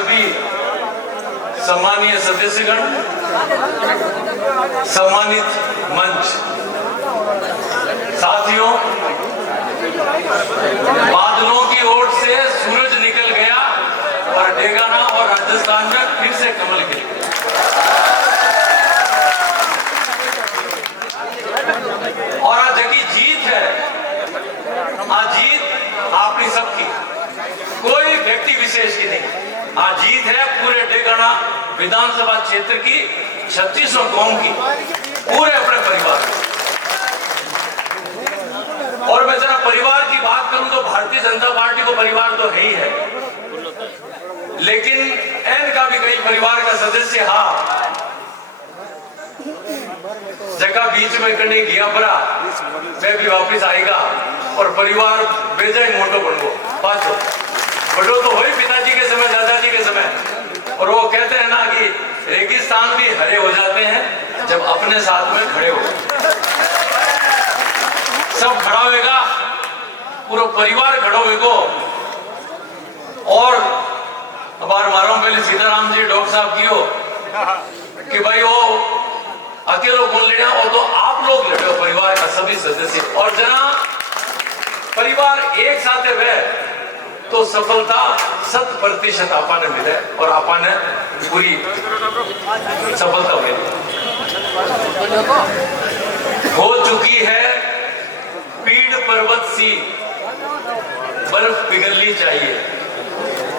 सभी सम्मानीय सदस्यगण, सम्मानित मंच, साथियों, बादलों की ओर से सूरज निकल गया और डेगाना और राजस्थान में फिर से कमल खिल गया। और आज जगी जीत है, आज जीत आपकी सबकी, कोई व्यक्ति विशेष की नहीं। आज जीत है पूरे डेगाना विधानसभा क्षेत्र की 3600 कौम की, पूरे अपने परिवार। और मैं जरा परिवार की बात करूं तो भारतीय जनता पार्टी को परिवार तो है ही है, लेकिन एन का भी कई परिवार का सदस्य जगह बीच में करने गया बड़ा मैं भी वापिस आएगा और परिवार बेजा ही मोटो बनो पाचो बड़ो तो हो ही पिताजी के समय, दादाजी के समय। और वो कहते हैं ना कि रेगिस्तान भी हरे हो जाते हैं जब अपने साथ में खड़े हो, सब खड़ा होगा, पूरा परिवार खड़ा होगा। और हमारे मारो पहले सीताराम जी डॉक्टर साहब की हो कि भाई वो अकेलो कौन लेना, और तो आप लोग लड़े हो परिवार का सभी सदस्य। और जना परिवार एक साथ है तो सफलता 100% आपा ने मिले और आपा ने पूरी सफलता मिली। हो चुकी है पीड़ पर्वत सी, बर्फ पिघलनी चाहिए।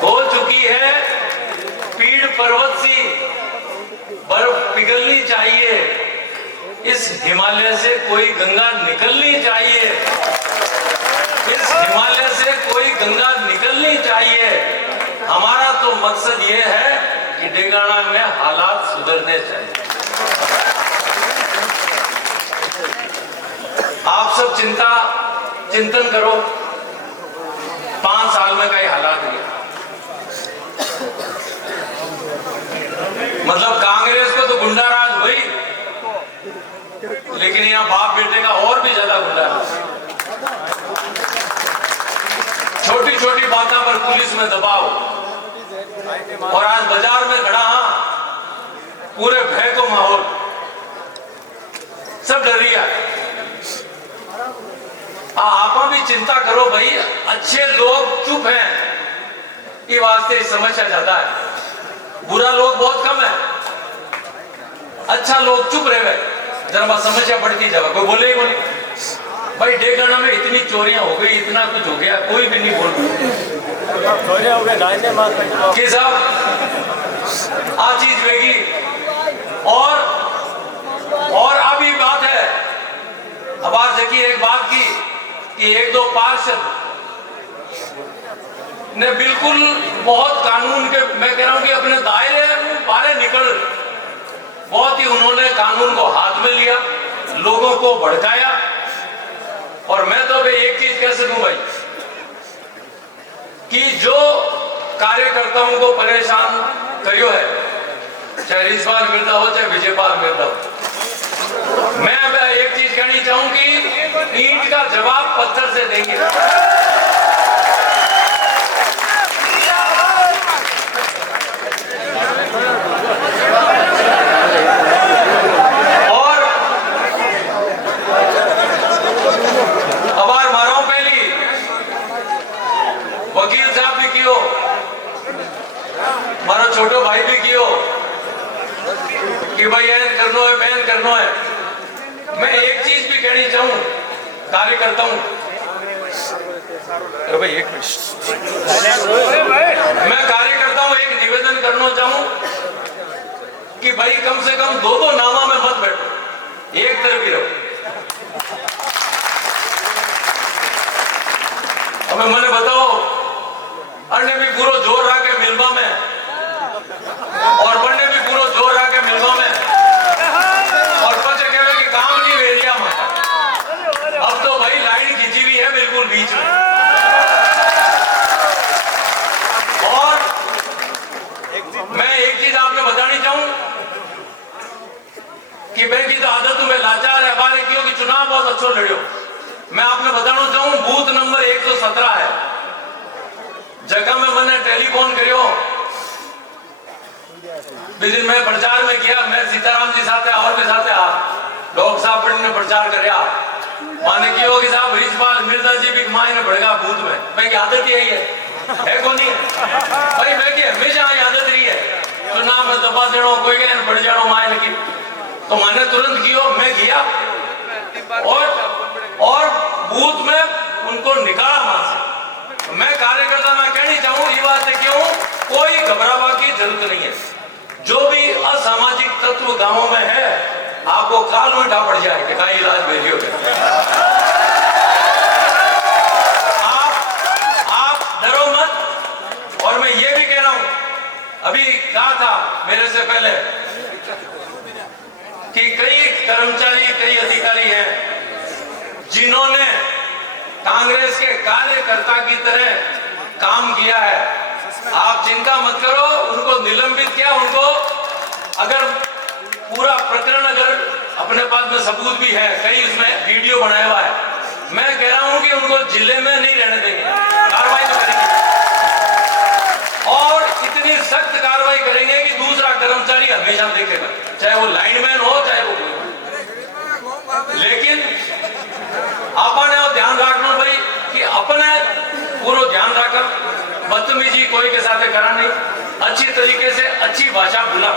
हो चुकी है पीड़ पर्वत सी, बर्फ पिघलनी चाहिए। इस हिमालय से कोई गंगा निकलनी चाहिए, इस हिमालय से कोई गंगा निकलनी चाहिए। हमारा तो मकसद ये है कि डेगाना में हालात सुधरने चाहिए। आप सब चिंतन करो, 5 साल में कई हालात हुए। मतलब कांग्रेस को तो गुंडा राज हुई, लेकिन यहाँ बाप बेटे का और भी ज्यादा गुंडा राज। छोटी छोटी बातों पर पुलिस में दबाव, और आज बाजार में खड़ा पूरे भय को माहौल, सब डर रही है। आप भी चिंता करो भाई, अच्छे लोग चुप हैं, ये वास्ते समस्या ज्यादा है। बुरा लोग बहुत कम है, अच्छा लोग चुप रहे, जरा समस्या बढ़ती जाए। कोई बोले ही बोले भाई डेगाना में इतनी चोरियां हो गई, इतना कुछ हो गया, कोई भी नहीं बोल कि साहब आ चीज वेगी। और अभी बात है, अब आज देखिए एक बात की कि 1-2 पार्षद ने बिल्कुल बहुत कानून के, मैं कह रहा हूं कि अपने दायरे बाहर निकल, बहुत ही उन्होंने कानून को हाथ में लिया, लोगों को भड़काया। और मैं तो अभी एक चीज कह सकूं भाई कि जो कार्यकर्ताओं को परेशान करियो है, चाहे रिजवान मिर्जा हो चाहे विजयपाल मिर्जा हो, मैं एक चीज कहनी चाहूं कि ईंट का जवाब पत्थर से देंगे। और अबार मारो पहली वकील साहब भी कियो, मारो छोटो भाई भी कियो कि भाई ऐन करनो है, बैन करनो है। मैं एक चीज भी कहनी चाहूं कार्यकर्ताओं, भाई एक मिनट, मैं कार्यकर्ताओं एक निवेदन करना चाहूं कि भाई कम से कम 2-2 नामा में मत बैठो, एक तरफ ही रहो। अब मैंने बताओ अन्य भी पूरा जोर रहा के मिलवा में, और बने भी पूरा जोर रहा के मिलवा में, और पचे कहवे कि काम नहीं वेरिया में। अब तो भाई लाइन खींची हुई है बिल्कुल बीच में। और मैं एक चीज आपने बतानी चाहूं कि भाई की तो आदत में लाचार है, हमारे क्यों कि चुनाव बहुत अच्छा लड़ो। मैं आपने बताना चाहूं बूथ नंबर 117 है, जगह में मैंने टेलीफोन करियो दिन में प्रचार में किया, मैं सीताराम जी साथ और भी साथ लोग साहब ने प्रचार कर माने की होगी साहब रिजपाल मिर्जा जी भी माए ने बढ़ेगा भूत में। मैं की आदत यही है कौन नहीं भाई, मैं की हमेशा आदत रही है चुनाव में दबा देना कोई कहे बढ़ जाना माए लगी तो मैंने तुरंत किया, मैं किया और बूथ में उनको निकाला वहां से। मैं कार्यकर्ता मैं कहनी चाहूं ये बात है क्यों कोई घबरावा की जरूरत नहीं है। जो भी असामाजिक तत्व गांवों में है आपको काल उल्टा पड़ जाए कि कहीं इलाज भेजियो। आप डरो मत। और मैं ये भी कह रहा हूं, अभी कहा था मेरे से पहले कि कई कर्मचारी कई अधिकारी हैं जिन्होंने कांग्रेस के कार्यकर्ता की तरह काम किया है। आप चिंता मत करो, उनको निलंबित किया, उनको अगर पूरा प्रकरण अगर अपने पास में सबूत भी है, कई उसमें वीडियो बनाया हुआ है, मैं कह रहा हूं कि उनको जिले में नहीं रहने देंगे, कार्रवाई तो करेंगे और इतनी सख्त कार्रवाई करेंगे कि दूसरा कर्मचारी हमेशा देखेगा, चाहे वो लाइनमैन हो चाहे वो कोई। लेकिन अपने ध्यान रखना भाई कि अपने पूरा ध्यान रखकर बदतमीजी कोई के साथ करा नहीं, अच्छी तरीके से अच्छी भाषा बोला।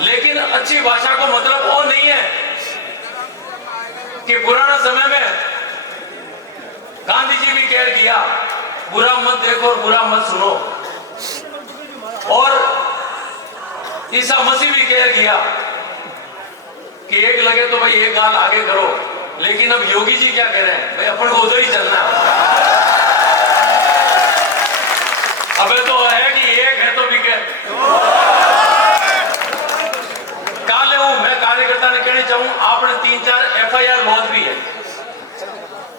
लेकिन अच्छी भाषा को मतलब वो नहीं है कि पुराना समय में गांधी जी भी कह किया बुरा मत देखो और बुरा मत सुनो, और ईसा मसीह भी कह किया कि एक लगे तो भाई एक गाल आगे करो। लेकिन अब योगी जी क्या कह रहे हैं भाई अपन को उधर ही चलना है। अबे तो है कि एक है तो बिके काले हूं। मैं कार्यकर्ता ने कहना चाहूं आपने 3-4 FIR बहुत भी है,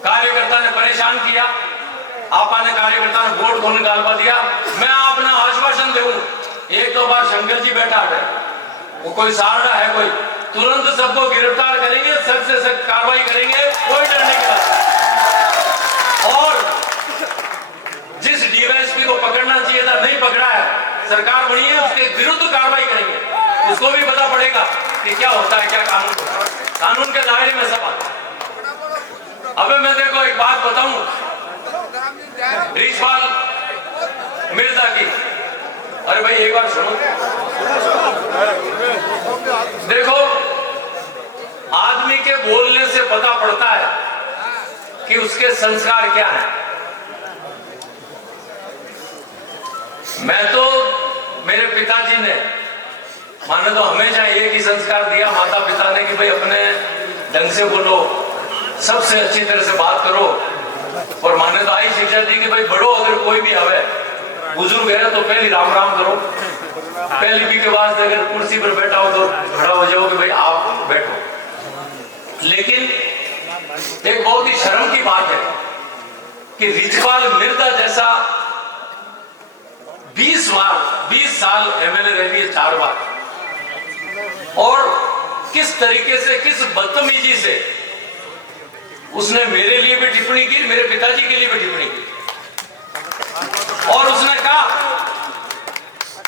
कार्यकर्ता ने परेशान किया, आपने कार्यकर्ता ने वोट को निकालवा दिया। मैं अपना आश्वासन दूं, एक दो बार शंकर जी बैठा है वो कोई सारडा है कोई, तुरंत सबको गिरफ्तार करेंगे, सख्त से सख्त कार्रवाई करेंगे, कोई डरने की बात नहीं। और जिस DYSP को पकड़ना चाहिए था नहीं पकड़ा है, सरकार बनी है उसके विरुद्ध कार्रवाई करेंगे, उसको भी पता पड़ेगा कि क्या होता है, क्या कानून के दायरे में सब आता है। अबे मैं देखो एक बात बताऊं रिजपाल मिर्जा की, अरे भाई एक बार सुनो, देखो आदमी के बोलने से पता पड़ता है कि उसके संस्कार क्या हैं। मैं तो मेरे पिताजी ने माने तो हमेशा एक ही संस्कार दिया माता पिता ने कि भाई अपने ढंग से बोलो, सबसे अच्छी तरह से बात करो, और माने तो आई शिक्षा दी कि भाई बड़ो अगर कोई भी आवे बुजुर्ग है तो पहले राम राम करो, पहले भी के बाद अगर कुर्सी पर बैठा हो तो खड़ा हो जाओ कि भाई आप बैठो। लेकिन एक बहुत ही शर्म की बात है कि रिजपाल मिर्जा जैसा 20 साल MLA रह लिए 4 बार, और किस तरीके से किस बदतमीजी से उसने मेरे लिए भी टिप्पणी की, मेरे पिताजी के लिए भी टिप्पणी की, और उसने कहा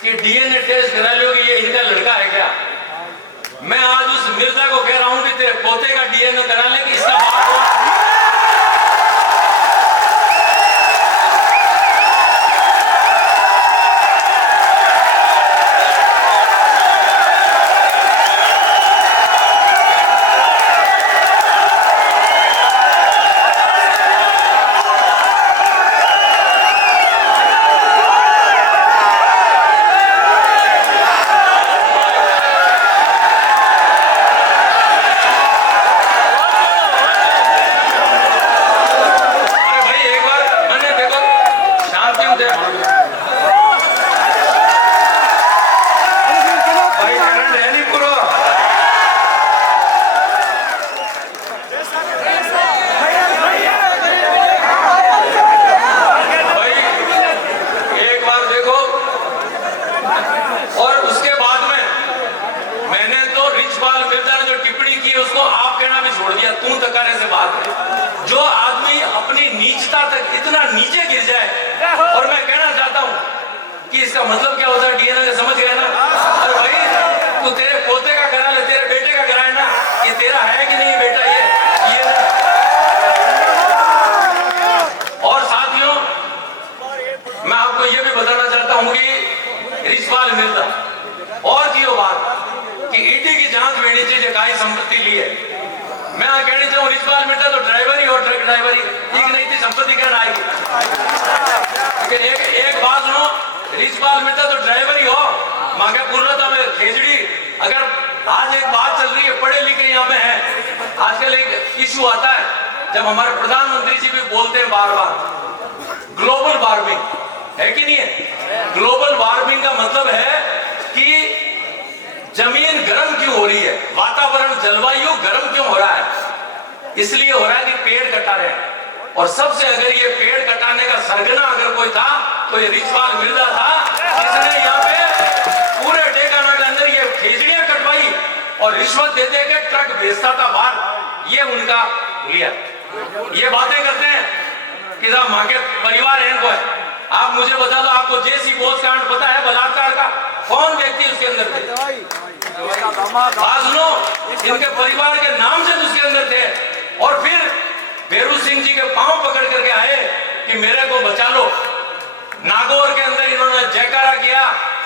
कि DNA टेस्ट करा लो कि ये इनका लड़का है क्या। मैं आज उस मिर्जा को कह रहा हूं कि तेरे पोते का DNA करा ले कि इसका बाप हो। जो आदमी अपनी नीचता तक इतना नीचे गिर जाए, और मैं कहना चाहता हूं कि इसका मतलब क्या होता है DNA का समझ गए ना। अरे भाई तू तेरे पोते का करा ले, तेरे बेटे का कराए ना, ये तेरा है कि नहीं बेटा ये और साथियों, मैं आपको ये भी बताना चाहता हूं कि रिछपाल मिर्जा और की बात कि ईडी की जांच होनी चाहिए, काई संपत्ति ली है। मैं कहना चाहूँ रिछपाल मिर्जा तो ड्राइवर ही और ट्रक ड्राइवर ही, ठीक नहीं थी संपत्ति करना आएगी। एक बात सुनो, रिछपाल मिर्जा तो ड्राइवर ही हो, मांगे पूर्णता में खेजड़ी। अगर आज एक बात चल रही है, पढ़े लिखे यहाँ पे हैं, आजकल एक इशू आता है जब हमारे प्रधानमंत्री जी भी बोलते हैं बार बार ग्लोबल वार्मिंग, है कि नहीं है? ग्लोबल वार्मिंग का मतलब है कि जमीन गर्म क्यों हो रही है, वातावरण जलवायु गर्म क्यों हो रहा है? इसलिए हो रहा है कि पेड़ कटा रहे हैं। और सबसे अगर ये पेड़ कटाने का सरगना अगर कोई था तो ये रिछपाल मिर्जा था, जिसने यहाँ पे पूरे डेकाना के अंदर ये खेजड़ियां कटवाई और रिश्वत दे दे के ट्रक भेजता था बाहर। ये उनका लिया। ये बातें करते हैं कि साहब मां के परिवार है, इनको है। आप मुझे बता दो, आपको जेसी बोस कांड पता है? बलात्कार का कौन व्यक्ति उसके अंदर थे? बात सुनो, इनके परिवार के नाम से उसके अंदर थे। और फिर भेरू सिंह जी के पांव पकड़ करके आए कि मेरे को बचा लो। नागौर के अंदर इन्होंने जयकारा किया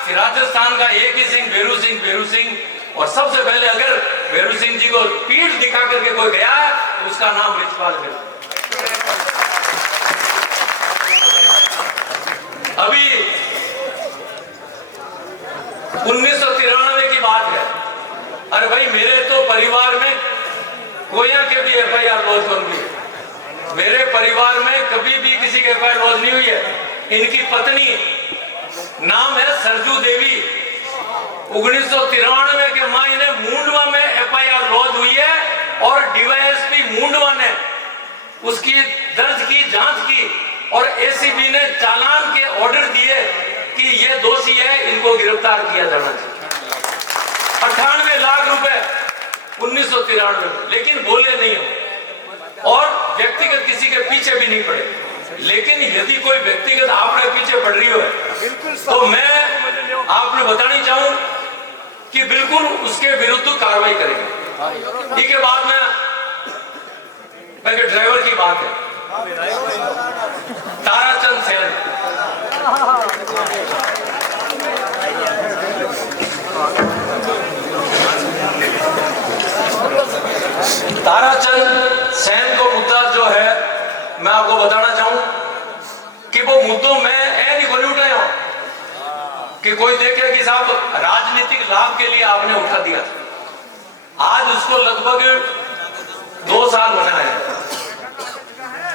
कि राजस्थान का एक ही सिंह भेरू सिंह, भेरू सिंह। और सबसे पहले अगर भेरू सिंह जी को पीठ दिखा करके कोई गया है तो उसका नाम रिछपाल मिर्जा। अभी 1993 की बात है। अरे भाई, मेरे तो परिवार में कोया के भी एफआईआर लॉन्च होगी, मेरे परिवार में कभी भी किसी की एफआईआर लॉन्च नहीं हुई है। इनकी पत्नी नाम है सरजू देवी। 1993 के महीने मूंडवा में एफआईआर लॉन्च हुई है और डीवाईएसपी मूंडवा ने उसकी दर्ज की, जांच की और एसीबी ने चालान के ऑर्डर दिए कि ये दोषी है, इनको गिरफ्तार किया जाना चाहिए। 98 लाख रुपए 1993 में, लेकिन बोले नहीं हो और व्यक्तिगत किसी के पीछे भी नहीं पड़े। लेकिन यदि कोई व्यक्तिगत आपने पीछे पड़ रही हो तो मैं आपने बतानी चाहूं कि बिल्कुल उसके विरुद्ध कार्रवाई करेंगे। ठीक है, बाद में ड्राइवर की बात है। ताराचंद सेन, ताराचंद सेन को मुद्दा जो है मैं आपको बताना चाहूं कि वो मुद्दों में नहीं गोली उठाया कि कोई देखे कि साहब राजनीतिक लाभ के लिए आपने उठा दिया। आज उसको लगभग 2 साल बना है।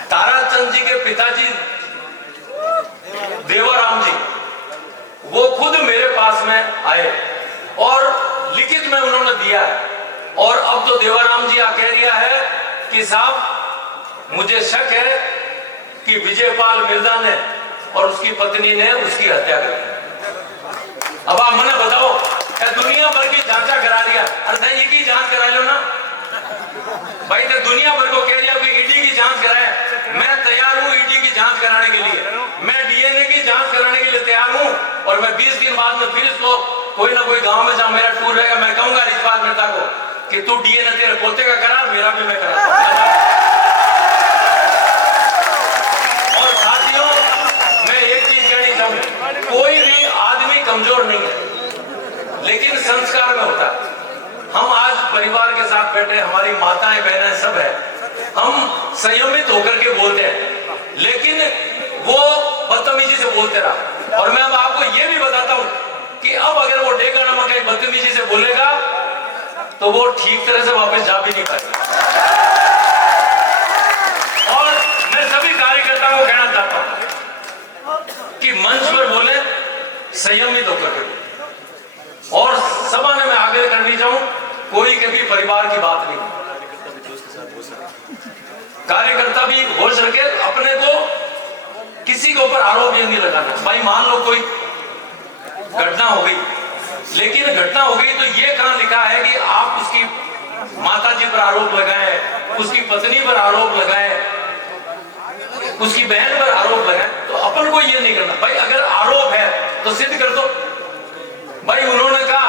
ताराचंद जी के पिताजी देवाराम जी, वो खुद मेरे पास में आए और लिखित में उन्होंने दिया है। और अब तो देवाराम जी कह दिया है कि साहब मुझे शक है कि विजयपाल मिर्जा ने और उसकी पत्नी ने उसकी हत्या कर दी। अब आप मैंने बताओ, दुनिया भर की जांचा करा दिया, अरे ये की जांच करा लो ना भाई। तो दुनिया भर को कह दिया कि ईडी की जांच कराए। मैं तैयार हूं ईडी की जांच कराने के लिए, मैं डीएनए की जांच कराने के लिए तैयार हूं। और मैं 20 दिन बाद में फिर इसको कोई ना कोई गांव में जहां मेरा टूर रहेगा, मैं कहूंगा रिछपाल मिर्जा को कि तू डीएनए तेरे पोते का करा, मेरा भी मैं करा। और साथियों, मैं एक चीज कहनी चाहूंगा, कोई भी आदमी कमजोर नहीं है, लेकिन संस्कार में होता है। हम आज परिवार के साथ बैठे, हमारी माताएं बहनें सब है, हम संयमित होकर के बोलते हैं, लेकिन वो बदतमीजी से बोलते रहा। और मैं अब आपको ये भी बताता हूं कि अब अगर वो डेगा नमक एक बदतमीजी से बोलेगा तो वो ठीक तरह से वापस जा भी नहीं पाएगा। और मैं सभी कार्यकर्ताओं को कहना चाहता हूं कि मंच पर बोले, संयमित होकर के। और सभा में मैं आग्रह करनी चाहूं, कोई कभी परिवार की बात नहीं, कार्यकर्ता भी हो सके अपने को किसी के ऊपर आरोप नहीं लगाना। भाई मान लो कोई घटना हो गई, लेकिन घटना हो गई तो ये कहां लिखा है कि आप उसकी माताजी पर आरोप लगाएं, उसकी पत्नी पर आरोप लगाएं, उसकी बहन पर आरोप लगाएं? तो अपन को ये नहीं करना। भाई अगर आरोप है तो सिद्ध कर दो। भाई उन्होंने कहा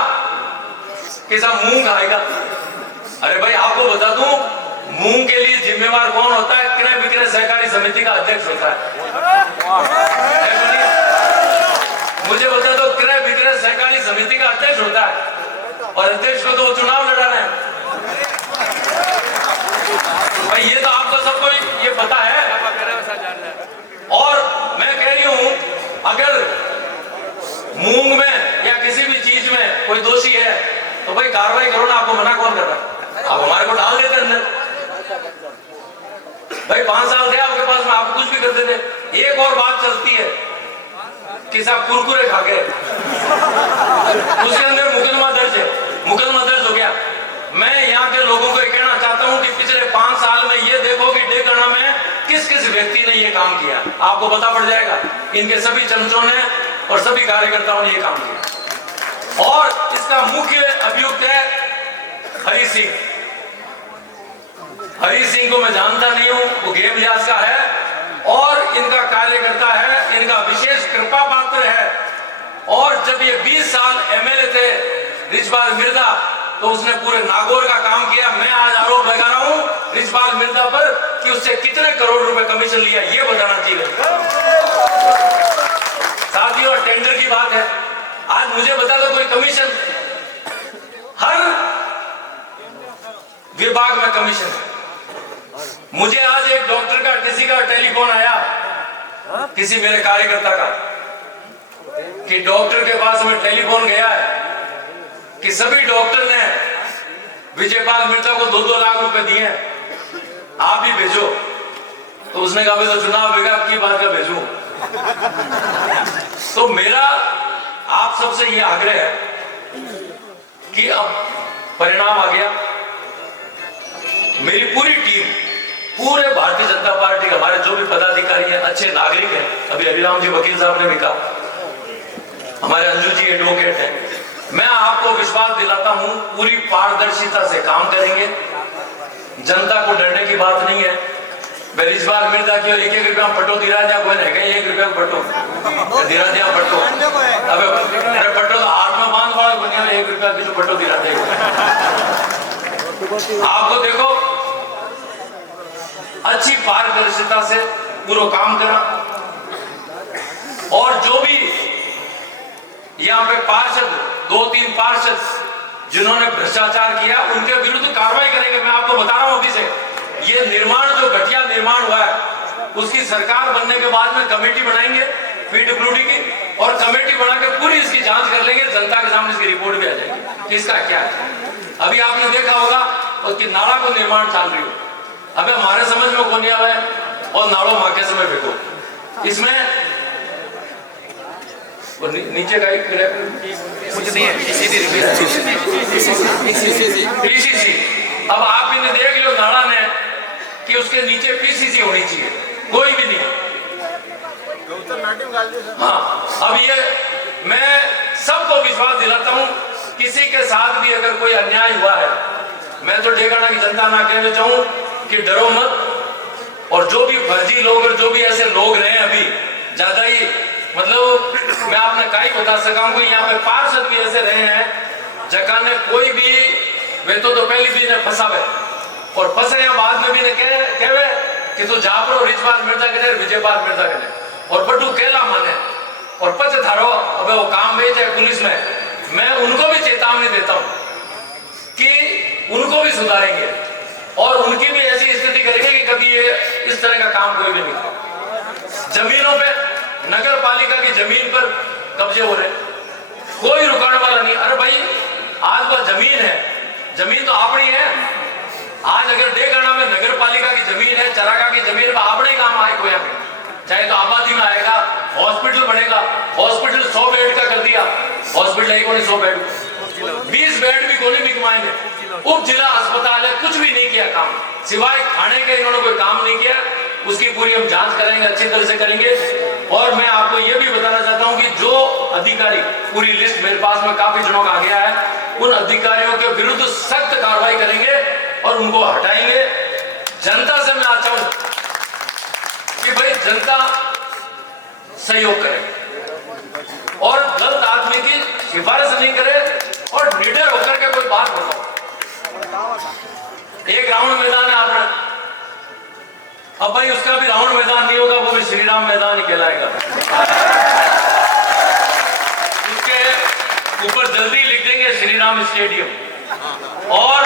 कि साहब मूंग खाएगा। अरे भाई आपको बता दूं, मूंग के लिए जिम्मेवार कौन होता है? क्रय विक्रय सहकारी समिति का अध्यक्ष होता है। मुझे बता दो, क्रय विक्रय सहकारी समिति का अध्यक्ष होता है और अध्यक्ष को तो वो चुनाव लड़ा रहे हैं। भाई ये तो आपको सबको ये पता है। और मैं कह रही हूं, अगर मूंग में या किसी भी चीज में कोई दोषी है तो भाई कार्रवाई करो ना। आपको मना कौन कर रहा है? आप हमारे को डाल देते अंदर। भाई 5 साल थे आपके पास में, आप कुछ भी करते थे। एक और बात चलती है कि साहब कुरकुरे खा गए, उसके अंदर मुकदमा दर्ज है, मुकदमा दर्ज हो गया। मैं यहाँ के लोगों को कहना चाहता हूँ कि पिछले 5 साल में ये देखो कि डेगाना में किस किस व्यक्ति ने ये काम किया, आपको पता पड़ जाएगा। इनके सभी चमचों ने और सभी कार्यकर्ताओं ने ये काम किया। और इसका मुख्य अभियुक्त है हरी सिंह। हरी सिंह को मैं जानता नहीं हूं, वो गेम लिहाज का है और इनका कार्यकर्ता है, इनका विशेष कृपा पात्र है। और जब ये 20 साल एमएलए थे रिछपाल मिर्जा, तो उसने पूरे नागौर का काम किया। मैं आज आरोप लगा रहा हूं रिछपाल मिर्जा पर कि उससे कितने करोड़ रुपए कमीशन लिया, ये बताना चाहिए। साथियों, टेंडर की बात है, आज मुझे बता दो कोई कमीशन, हर विभाग में कमीशन है। मुझे आज एक डॉक्टर का किसी का टेलीफोन आया, किसी मेरे कार्यकर्ता का, कि डॉक्टर के पास में टेलीफोन गया है कि सभी डॉक्टर ने विजयपाल मिर्जा को 2-2 लाख रुपए दिए हैं, आप भी भेजो। तो उसने कहा, तो चुनाव विभाग की बात का भेजूं। तो मेरा आप सबसे यह आग्रह है कि अब परिणाम आ गया। मेरी पूरी टीम, पूरे भारतीय जनता पार्टी के हमारे जो भी पदाधिकारी हैं, अच्छे नागरिक हैं। अभी अभिराम जी वकील साहब ने भी कहा, हमारे अंजू जी एडवोकेट हैं। मैं आपको विश्वास दिलाता हूं, पूरी पारदर्शिता से काम करेंगे। जनता को डरने की बात नहीं है। रिछपाल मिर्जा की 1-1 रुपया पटो दिरा जा, कोई नहीं 1 रुपया पटो दिरा जा पटो। अबे पटो तो हाथ में बांध वाला बनिया 1 रुपया की जो पटो दिरा दे। आपको देखो, अच्छी पारदर्शिता से पूरा काम करना। और जो भी यहाँ पे पार्षद, 2-3 पार्षद जिन्होंने भ्रष्टाचार किया, उनके विरुद्ध कार्रवाई करेंगे। मैं आपको बता रहा हूं अभी से, ये निर्माण जो घटिया निर्माण हुआ है, उसकी सरकार बनने के बाद में कमेटी बनाएंगे पीडब्ल्यूडी की, और कमेटी बना के पूरी इसकी जांच कर लेंगे। जनता के सामने इसकी रिपोर्ट भी आ जाएगी कि इसका क्या है। अभी आपने देखा होगा उसकी नाला को निर्माण चाल रही हो, अबे हमारे समझ में कौन नहीं आया है, और नालों माँ के समय फेंको। इसमें नीचे का पीसीसी। अब आप इन्हें देख लो नाड़ा ने कि उसके नीचे पीसीसी होनी चाहिए, कोई भी नहीं। हाँ, अब ये मैं सबको विश्वास दिलाता हूं, किसी के साथ भी अगर कोई अन्याय हुआ है, मैं तो डेगाना की जनता ना कहना चाहूं कि डरो मत। और जो भी फर्जी लोग और जो भी ऐसे लोग रहे अभी ज्यादा ही, मतलब मैं आपने का ही बता सका हूं कि यहाँ पे पार्षद भी ऐसे रहे हैं जगह ने कोई भी वे तो पहले भी ने फंसावे और फंसे या बाद में भी ने कहवे कि तू जापरो रिछपाल मिर्जा के विजयपाल मिर्जा के और बटू केला माने और पच थारो अब वो काम में चाहे पुलिस में। मैं उनको भी चेतावनी देता हूं कि उनको भी सुधारेंगे और उनकी भी ऐसी स्थिति करेंगे कि कभी ये इस तरह का काम कोई भी नहीं करे। जमीनों पे, नगर पालिका की जमीन पर कब्जे हो रहे, कोई रुकाने वाला नहीं। अरे भाई आज वह जमीन है, जमीन तो अपनी है। आज अगर डेगाना में नगर पालिका की जमीन है, चरागा की जमीन पर अपने काम आए कोई आगे, चाहे तो आबादी में आएगा, हॉस्पिटल बनेगा, हॉस्पिटल 100 बेड का कर दिया, हॉस्पिटल ही कोई 100 बेड, 20 बेड भी कोई नहीं कमाएंगे। उप जिला अस्पताल है, कुछ भी नहीं किया काम, सिवाय खाने के इन्होंने कोई काम नहीं किया। उसकी पूरी हम जांच करेंगे, अच्छी तरह से करेंगे। और मैं आपको यह भी बताना चाहता हूं कि जो अधिकारी, पूरी लिस्ट मेरे पास में काफी जनों का आ गया है, उन अधिकारियों के विरुद्ध सख्त कार्रवाई करेंगे और उनको हटाएंगे। जनता से मैं आता हूं कि भाई जनता सहयोग करे और गलत आदमी की सिफारिश नहीं करे और निडर होकर के कोई बात बताओ, एक राउंड मैदान है आपने, अब भाई उसका भी राउंड मैदान नहीं होगा, वो भी श्री राम मैदान ही कहलाएगा। उसके ऊपर जल्दी लिख देंगे श्री राम स्टेडियम। और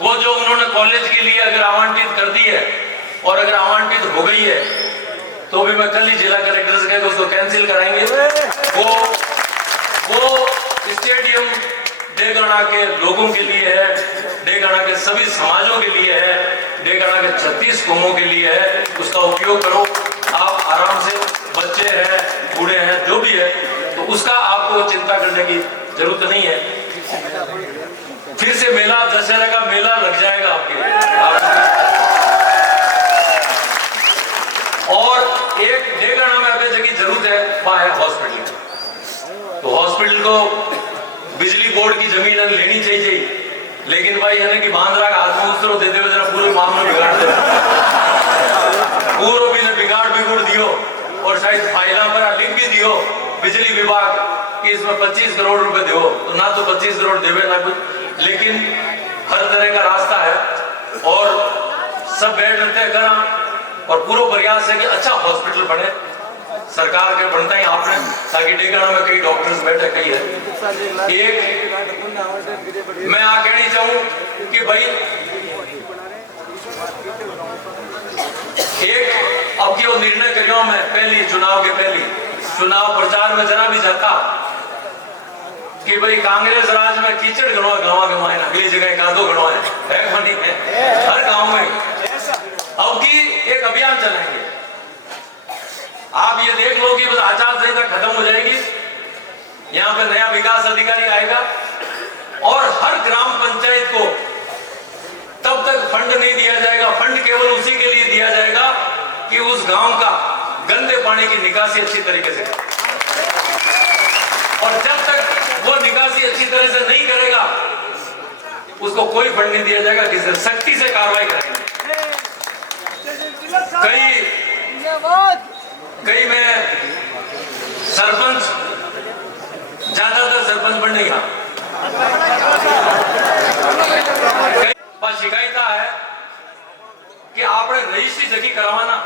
वो जो उन्होंने कॉलेज के लिए अगर आवंटित कर दी है और अगर आवंटित हो गई है तो भी मैं कल ही जिला कलेक्टर से कहकर उसको कैंसिल कराएंगे। वो स्टेडियम डेगाना के लोगों के लिए है, डेगाना के सभी समाजों के लिए है, डेगाना के 36 कौमों के लिए है। उसका उपयोग करो, आप आराम से, बच्चे हैं, बूढ़े हैं, जो भी है, तो उसका आपको चिंता करने की जरूरत नहीं है। फिर से मेला, दशहरा का मेला लग जाएगा आपके। और एक डेगाना में अभी जगह जरूरत है, वहां है हॉस्पिटल। तो हॉस्पिटल को बिजली बोर्ड की जमीन लेनी चाहिए, लेकिन भाई यानी कि बांद्रा का हाथ में उतरो देते हुए जरा पूरे मामले बिगाड़ दे, पूरा भी बिगाड़ दियो और शायद फाइला पर लिख भी दियो बिजली विभाग कि इसमें 25 करोड़ रुपए दो, तो ना तो 25 करोड़ देवे ना कुछ, लेकिन हर तरह का रास्ता है और सब बैठ रहते हैं करा और पूरा प्रयास है कि अच्छा हॉस्पिटल बने, सरकार के बनता ही आपने, ताकि डेगाना में कई डॉक्टर्स बैठे, कई है। एक मैं आ कहनी चाहूं कि भाई एक अब की निर्णय करियो, मैं पहली चुनाव के पहली चुनाव प्रचार में जरा भी जाता कि भाई कांग्रेस राज में कीचड़ गणवा गाँव के मायने अगली जगह कादो गणवा है फनी है हर गांव में। अब की एक अभियान चलाएंगे, आप ये देख लो कि बस आचार संहिता खत्म हो जाएगी, यहाँ पे नया विकास अधिकारी आएगा और हर ग्राम पंचायत को तब तक फंड नहीं दिया जाएगा। फंड केवल उसी के लिए दिया जाएगा कि उस गांव का गंदे पानी की निकासी अच्छी तरीके से, और जब तक वो निकासी अच्छी तरह से नहीं करेगा उसको कोई फंड नहीं दिया जाएगा, किसी सख्ती से कार्रवाई करेंगे। कई में सरपंच, ज्यादातर सरपंच बनने का शिकायत है कि आपने रजिस्ट्री जगी करवाना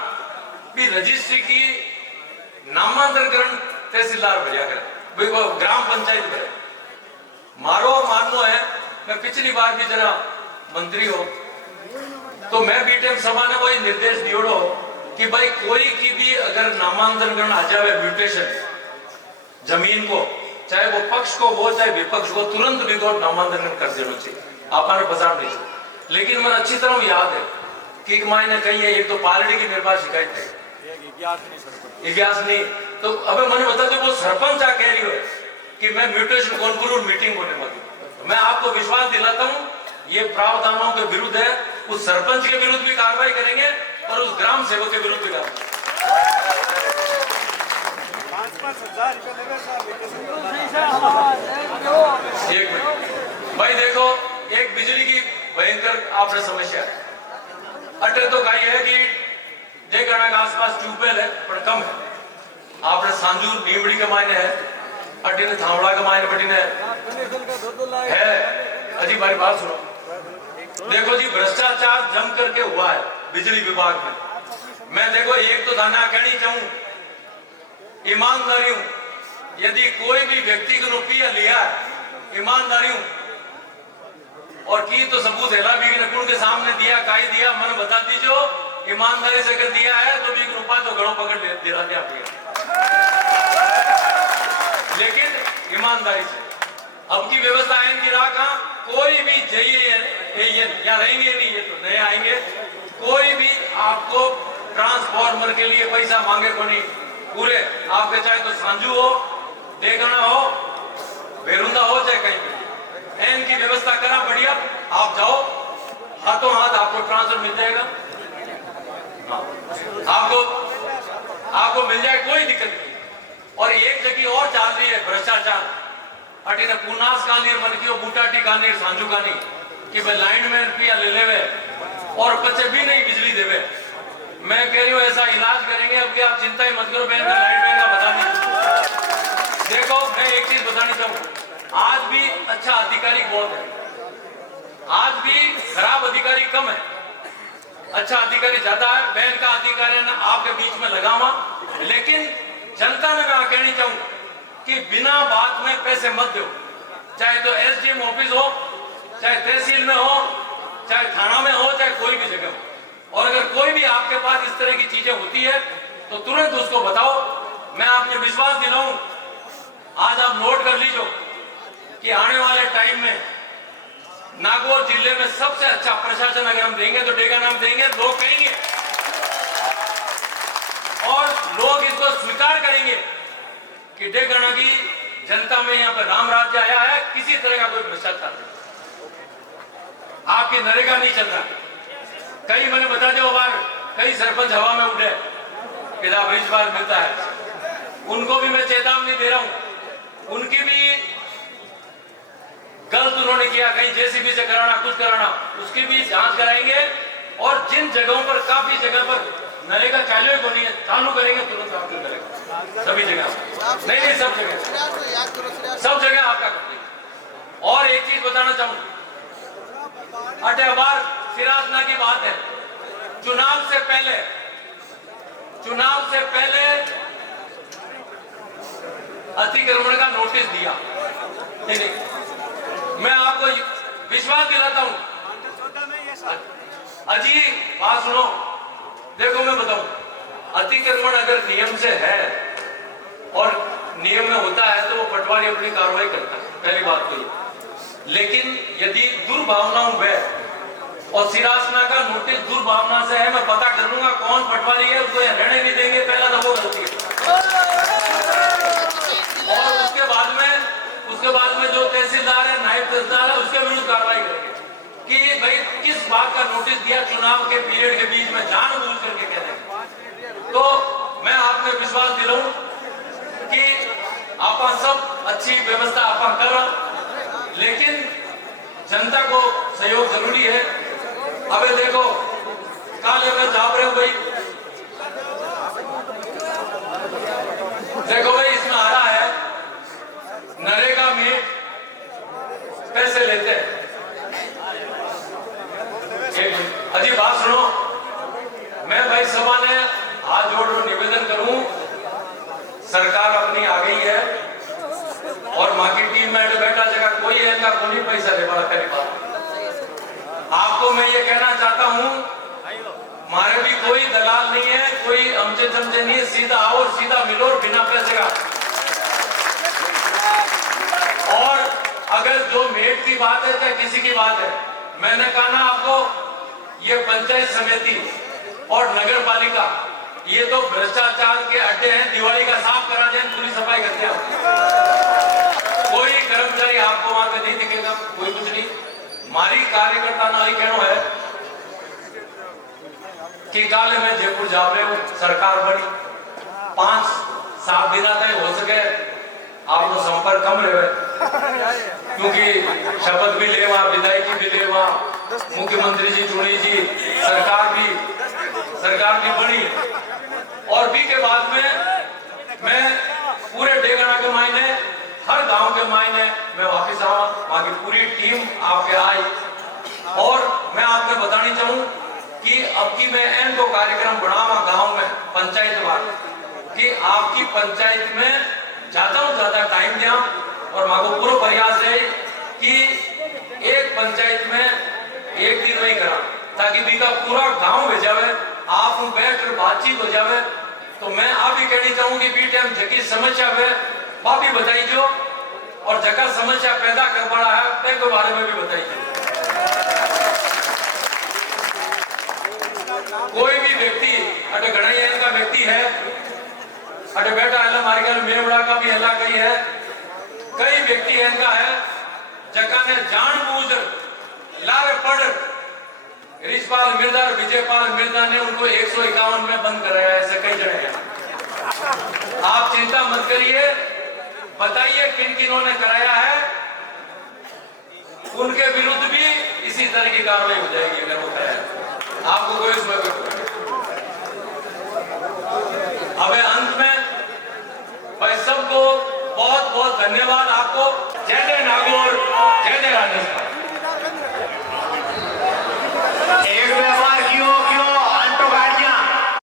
भी, रजिस्ट्री की नामांतरण तहसीलदार भरिया करे, ग्राम पंचायत भरे। मारो माननो है, मैं पिछली बार भी जरा मंत्री हो तो मैं बीटेम सभा ने वही निर्देश दियोड़ो कि भाई कोई की भी अगर नामांतरण करना आ जाए म्यूटेशन जमीन को, चाहे वो पक्ष को हो चाहे विपक्ष को, तुरंत भी को नामांतरण कर देना चाहिए, आपने पसंद नहीं चाहिए। लेकिन मैं अच्छी तरह याद है कि मैंने कही है, एक तो पार्टी की मेरे पास शिकायत है, इतिहास नहीं, तो अबे मैंने बता दो वो सरपंच आ कह रही हो कि मैं म्यूटेशन कॉन्क्लूड मीटिंग होने वाली, मैं आपको विश्वास दिलाता हूं ये प्रावधानों के विरुद्ध है। उस सरपंच के विरुद्ध भी कार्रवाई करेंगे और उस ग्राम सेवक के विरुद्ध भी कार्रवाई। एक मिनट भाई देखो, एक बिजली की भयंकर आपने समस्या है, अटे तो कही है कि डेगाना के आसपास ट्यूबवेल है पर कम है, आपने सांजूर नीमड़ी के मायने है, अटी ने थावड़ा के मायने बटी ने है। अजी भाई बात सुनो, देखो जी भ्रष्टाचार जम करके हुआ है बिजली विभाग में। मैं देखो एक तो दाना कहनी चाहूं, ईमानदारी, यदि कोई भी व्यक्तिगत रुपया लिया है ईमानदारी और की तो सबूत है भी कुण के सामने दिया, काई दिया, मन बता दीजो, ईमानदारी से अगर दिया है तो भी रुपया तो घड़ों पकड़ दे रहा लेकिन ईमानदारी से। अब की व्यवस्था है इनकी राह कहां, कोई भी जाइए या रहेंगे नहीं, ये तो नए आएंगे, कोई भी आपको ट्रांसफार्मर के लिए पैसा मांगे को नहीं, पूरे आपके चाहे तो सांजू हो, डेगाना हो, बेरुंदा हो, चाहे कहीं भी इनकी व्यवस्था करा बढ़िया, आप जाओ हाथों हाथ आपको ट्रांसफर मिल जाएगा, आपको मिल जाए, कोई दिक्कत नहीं। और एक जगह और चल रही है भ्रष्टाचार, अटी ने पूर्णास कानी मनकियो बूटाटी कानी सांजू कानी कि भाई लाइन में रुपया ले लेवे और बच्चे भी नहीं बिजली देवे। मैं कह रही हूँ ऐसा इलाज करेंगे, अब की आप चिंता ही मत करो, मैं लाइन में बता दी। देखो मैं एक चीज बतानी चाहूँ, आज भी अच्छा अधिकारी बहुत है, आज भी खराब अधिकारी कम है, अच्छा अधिकारी ज्यादा है। बैंक का अधिकारी ना आपके बीच में लगा हुआ, लेकिन जनता ने मैं कहनी चाहूँ कि बिना बात में पैसे मत दो, चाहे तो एसडीएम ऑफिस हो, चाहे तहसील में हो, चाहे थाना में हो, चाहे कोई भी जगह हो। और अगर कोई भी आपके पास इस तरह की चीजें होती है तो तुरंत उसको बताओ। मैं आपने विश्वास दिलाऊं, आज आप नोट कर लीजिए कि आने वाले टाइम में नागौर जिले में सबसे अच्छा प्रशासन अगर हम देंगे तो डेगा नाम देंगे, लोग कहेंगे और लोग इसको स्वीकार करेंगे कि डेगाना की जनता में यहाँ पर राम राज्य आया है, किसी तरह का कोई भ्रष्टाचार नहीं। आपकी नरेगा नहीं चल रहा। कई मैंने बता दिया बार, कई सरपंच हवा में उठे कि इस बार मिलता है, उनको भी मैं चेतावनी दे रहा हूं, उनकी भी गलत उन्होंने किया, कहीं जेसीबी से कराना, कुछ कराना, उसकी भी जांच कराएंगे। और जिन जगहों पर, काफी जगह पर नरेगा चालू को नहीं है, चालू करेंगे तुरंत आपको करेगा, सभी जगह नहीं, सब जगह आपका करेंगे। और एक चीज बताना चाहूँ, अटेवार सिराजना की बात है, चुनाव से पहले अतिक्रमण का नोटिस दिया। नहीं, मैं आपको विश्वास दिलाता हूं, अजी बात सुनो, देखो मैं बताऊं, अतिक्रमण अगर नियम से है और नियम में होता है तो वो पटवारी अपनी कार्रवाई करता है, पहली बात तो ये। लेकिन यदि दुर्भावनाओं में और सिरासना का नोटिस दुर्भावना से है, मैं पता कर लूंगा कौन पटवारी है, उसको रहने नहीं देंगे, पहला तो वो गलती है। और उसके बाद में जो तहसीलदार है, नायब तहसीलदार है, उसके विरुद्ध कार्रवाई करेंगे कि भाई किस बात का नोटिस दिया, चुनाव के पीरियड के बीच में जानबूझ करके कह रहे। तो मैं आपने विश्वास दिलाऊं कि आप सब अच्छी व्यवस्था आप कर रहा, लेकिन जनता को सहयोग जरूरी है। अबे देखो काले में जा रहे हो भाई, देखो भाई इसमें आ रहा है नरेगा में पैसे लेते हैं। अजी बात सुनो, मैं भाई सभा ने हाथ जोड़ निवेदन करूं, सरकार अपनी आ गई है और मां की टीम में बैठा जगह कोई है इनका कोई पैसा दे वाला करी बात। आपको मैं ये कहना चाहता हूं, हमारे भी कोई दलाल नहीं है, कोई अमचे चमचे नहीं है, सीधा आओ और सीधा मिलो और बिना पैसे का। और अगर जो मेट की बात है चाहे किसी की बात है, मैंने कहा ना आपको, ये पंचायत समिति और नगर पालिका ये तो भ्रष्टाचार के अड्डे हैं, दिवाली का साफ करा जाए, पूरी सफाई करते हैं। कोई कर्मचारी आपको वहां पे नहीं दिखेगा, कोई कुछ नहीं। हमारी कार्यकर्ता ना ही कहना है कि काले में जयपुर जा रहे हो, सरकार बनी 5-7 दिन तक हो सके आपको संपर्क कम रहे, क्योंकि शपथ भी ले वहां, विदायकी भी ले वहां, मुख्यमंत्री जी चुनी जी, सरकार भी बनी। और भी के बाद में मैं पूरे डेगाना के मायने, हर गांव के मायने मैं वापस आवा, वहां की पूरी टीम आपके आई। और मैं आपको बतानी चाहूँ कि अब की मैं एन को कार्यक्रम बढ़ावा गांव में पंचायत वार कि आपकी पंचायत में ज्यादा से ज्यादा टाइम दिया, और मां को पूरा प्रयास है कि एक पंचायत में एक दिन नहीं करा, ताकि बीका पूरा गांव भेजावे, आप बैठकर बातचीत हो जावे। तो मैं आप भी कहनी चाहूंगी बी टाइम जकी समस्या है वह भी बताई जो, और जगह समस्या पैदा कर पड़ा है के बारे में भी बताई जो। कोई भी व्यक्ति अटे गणैया का व्यक्ति है, अटे बेटा है हमारे घर मेवड़ा का भी हल्ला कही है, कई व्यक्ति इनका है जगह ने जानबूझ लारे पड़ रिशपाल मिर्जा और विजयपाल मिर्जा ने उनको 151 में बंद कराया, ऐसे कई जगह है। आप चिंता मत करिए, बताइए किन किनों ने कराया है, उनके विरुद्ध भी इसी तरह की कार्रवाई हो जाएगी अगर होता है, आपको कोई इसमें अब अंत में भाई सबको बहुत बहुत धन्यवाद आपको। जगन्नाथ